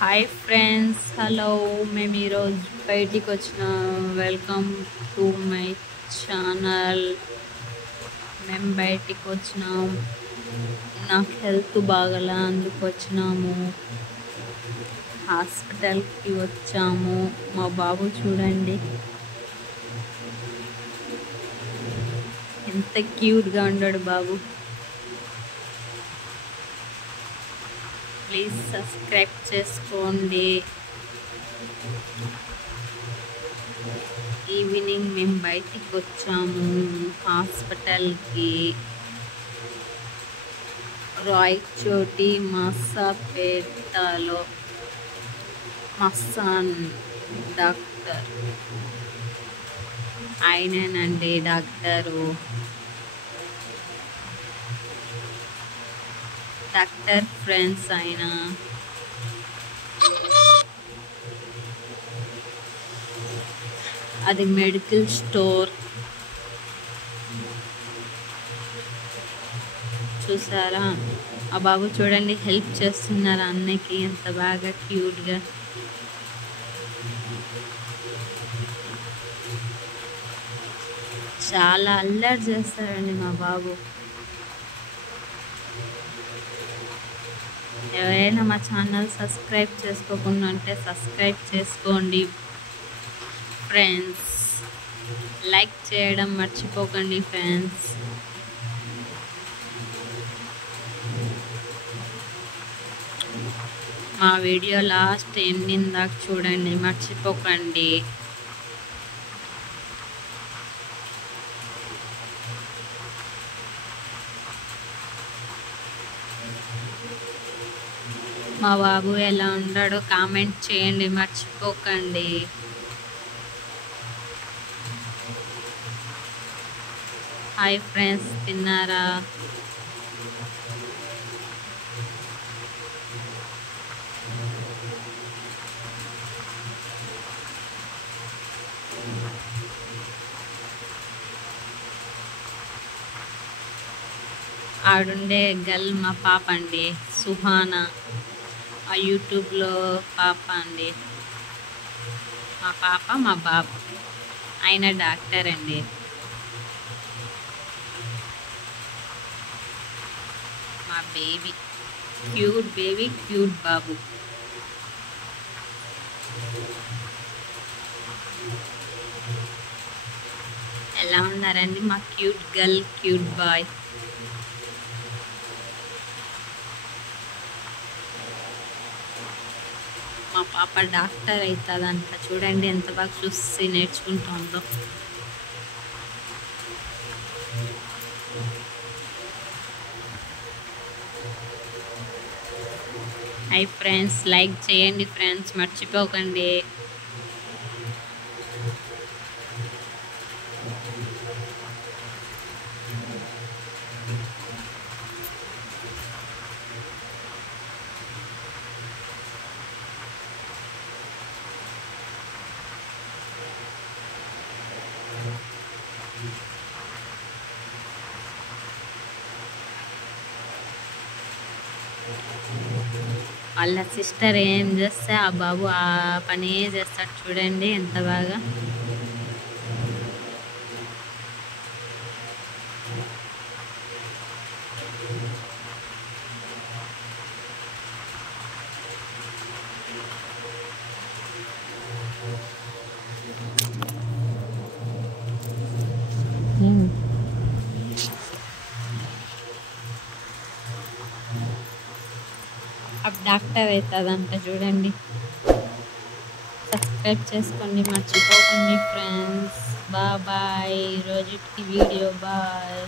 Hi friends, hello. మేము ఈరోజు బయటికి వచ్చిన వెల్కమ్ టు మై ఛానల్. మేము బయటికి వచ్చినాం. నాకు హెల్త్ బాగలా, అందుకు వచ్చినాము. హాస్పిటల్కి వచ్చాము. మా బాబు చూడండి ఎంత క్యూట్గా ఉన్నాడు బాబు. ప్లీజ్ సబ్స్క్రైబ్ చేసుకోండి. ఈవినింగ్ మేము బయటికి వచ్చాము హాస్పిటల్కి. రాయచోటి మసాపేటలో మసాన్ డాక్టర్ ఆయనేనండి డాక్టర్ ఫ్రెండ్స్. ఆయన అది మెడికల్ స్టోర్. చూసారా ఆ బాబు చూడండి, హెల్ప్ చేస్తున్నారు అన్నకి ఎంత బాగా క్యూట్గా. చాలా అల్లరి చేస్తారండి మా బాబు. ఎవరైనా మా ఛానల్ సబ్స్క్రైబ్ చేసుకోకుండా ఉంటే సబ్స్క్రైబ్ చేసుకోండి ఫ్రెండ్స్. లైక్ చేయడం మర్చిపోకండి ఫ్రెండ్స్. మా వీడియో లాస్ట్ ఎండింగ్ దాకా చూడండి, మర్చిపోకండి. మా బాబు ఎలా ఉన్నాడో కామెంట్ చేయండి, మర్చిపోకండి. హాయ్ ఫ్రెండ్స్, తిన్నారా? ఆడుండే గర్ల్ మా పాప అండి, సుహానా. ఆ యూట్యూబ్లో పాప అండి. మా పాప మా బాబు. ఆయన డాక్టర్ అండి. మా బేబీ క్యూట్ బేబీ, క్యూట్ బాబు. ఎలా ఉన్నారండి మా క్యూట్ గర్ల్, క్యూట్ బాయ్? మా పాప డాక్టర్ అవుతుందంట. చూడండి ఎంత బాగా చూసి నేర్చుకుంటుందో. హై ఫ్రెండ్స్, లైక్ చేయండి ఫ్రెండ్స్, మర్చిపోకండి. వాళ్ళ సిస్టర్ ఏం చేస్తే ఆ బాబు ఆ పని చేస్తాడు. చూడండి ఎంత బాగా. अब డాక్టర్ అవుతుందంట. చూడండి, సబ్స్క్రైబ్ చేసుకోండి, మర్చిపోకండి ఫ్రెండ్స్. బాయ్. రోజుకి వీడియో బాయ్.